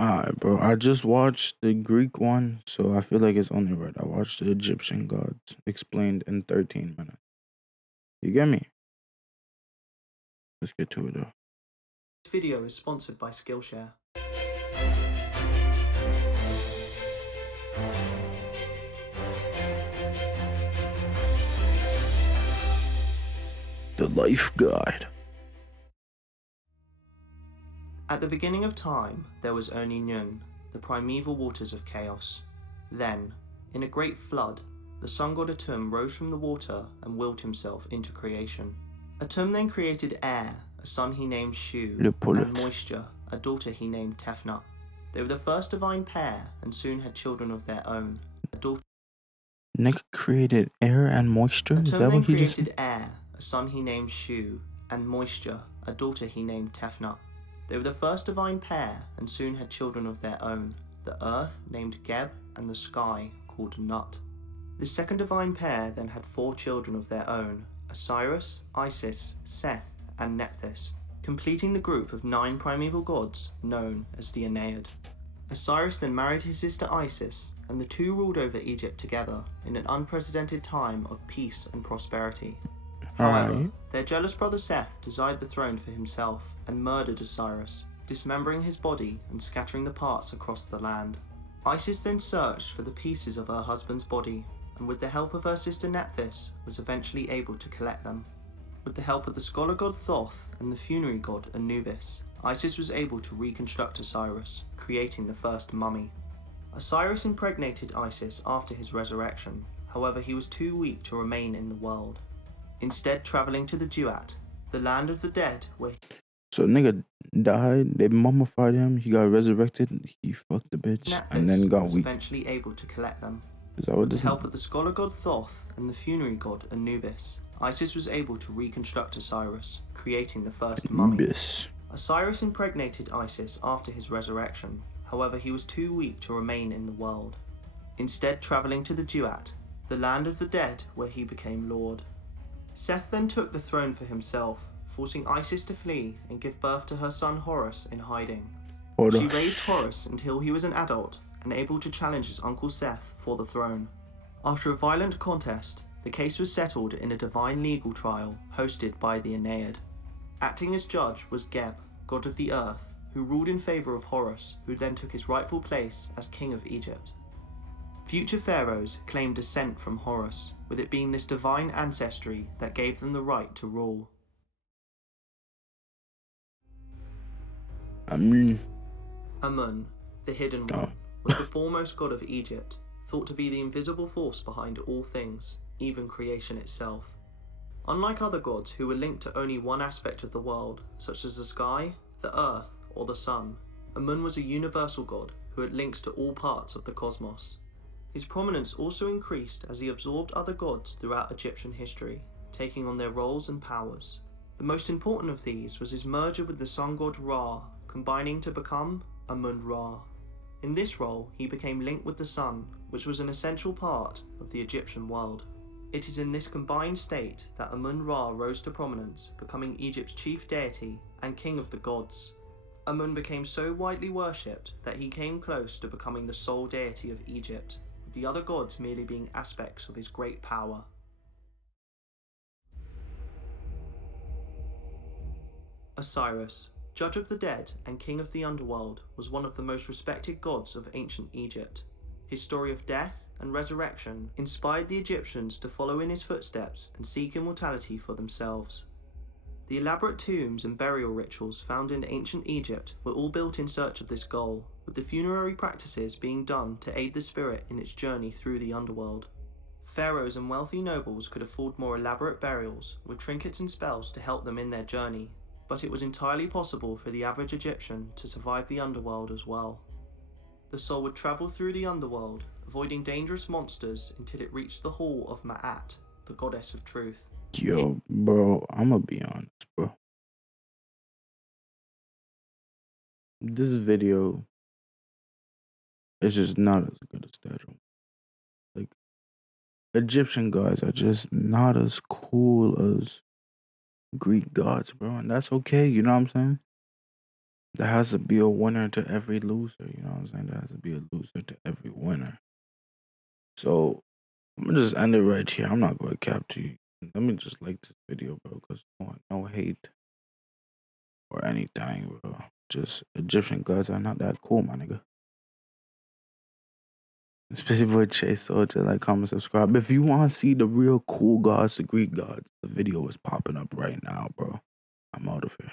Alright, bro. I just watched the Greek one, so I feel like it's only right. I watched the Egyptian gods explained in 13 minutes. You get me? Let's get to it though. This video is sponsored by Skillshare. The Life Guide. At the beginning of time, there was only Nun, the primeval waters of chaos. Then, in a great flood, the sun god Atum rose from the water and willed himself into creation. Atum then created air, a son he named Shu, and moisture, a daughter he named Tefnut. They were the first divine pair and soon had children of their own. A daughter. Nigga created air and moisture? Is Atum that then what he just said? created air, a son he named Shu, and moisture, a daughter he named Tefnut. They were the first divine pair and soon had children of their own, the earth named Geb and the sky called Nut. The second divine pair then had 4 children of their own, Osiris, Isis, Seth, and Nephthys, completing the group of 9 primeval gods known as the Aeneid. Osiris then married his sister Isis, and the two ruled over Egypt together in an unprecedented time of peace and prosperity. However, their jealous brother Seth desired the throne for himself and murdered Osiris, dismembering his body and scattering the parts across the land. Isis then searched for the pieces of her husband's body, and with the help of her sister Nephthys, was eventually able to collect them. With the help of the scholar god Thoth and the funerary god Anubis, Isis was able to reconstruct Osiris, creating the first mummy. Osiris impregnated Isis after his resurrection, however he was too weak to remain in the world, instead travelling to the Duat, the land of the dead where So nigga died, they mummified him, he got resurrected, he fucked the bitch, Nephthys and then got was weak. eventually able to collect them. Is that what With the this help of the scholar god Thoth and the funerary god Anubis, Isis was able to reconstruct Osiris, creating the first mummy. Anubis. Osiris impregnated Isis after his resurrection, however he was too weak to remain in the world, instead travelling to the Duat, the land of the dead where he became lord. Seth then took the throne for himself, forcing Isis to flee and give birth to her son Horus in hiding. She raised Horus until he was an adult and able to challenge his uncle Seth for the throne. After a violent contest, the case was settled in a divine legal trial hosted by the Aeneid. Acting as judge was Geb, god of the earth, who ruled in favour of Horus, who then took his rightful place as king of Egypt. Future pharaohs claimed descent from Horus, with it being this divine ancestry that gave them the right to rule. Amun, the Hidden One, was the foremost god of Egypt, thought to be the invisible force behind all things, even creation itself. Unlike other gods who were linked to only one aspect of the world, such as the sky, the earth, or the sun, Amun was a universal god who had links to all parts of the cosmos. His prominence also increased as he absorbed other gods throughout Egyptian history, taking on their roles and powers. The most important of these was his merger with the sun god Ra, combining to become Amun-Ra. In this role, he became linked with the sun, which was an essential part of the Egyptian world. It is in this combined state that Amun-Ra rose to prominence, becoming Egypt's chief deity and king of the gods. Amun became so widely worshipped that he came close to becoming the sole deity of Egypt, with the other gods merely being aspects of his great power. Osiris, judge of the dead and king of the underworld, was one of the most respected gods of ancient Egypt. His story of death and resurrection inspired the Egyptians to follow in his footsteps and seek immortality for themselves. The elaborate tombs and burial rituals found in ancient Egypt were all built in search of this goal, with the funerary practices being done to aid the spirit in its journey through the underworld. Pharaohs and wealthy nobles could afford more elaborate burials, with trinkets and spells to help them in their journey, but it was entirely possible for the average Egyptian to survive the underworld as well. The soul would travel through the underworld, avoiding dangerous monsters until it reached the hall of Ma'at, the goddess of truth. Yo, bro, I'ma be honest, bro. This video is just not as good as that one. Like, Egyptian gods are just not as cool as Greek gods, bro, and that's okay, you know what I'm saying? There has to be a winner to every loser. You know what I'm saying? There has to be a loser to every winner. So I'm gonna just end it right here. I'm not gonna cap to you. Let me just like this video, bro, because no hate or anything, bro. Just Egyptian gods are not that cool, my nigga. Especially with Chase Soldier, like, comment, subscribe. If you want to see the real cool gods, the Greek gods, the video is popping up right now, bro. I'm out of here.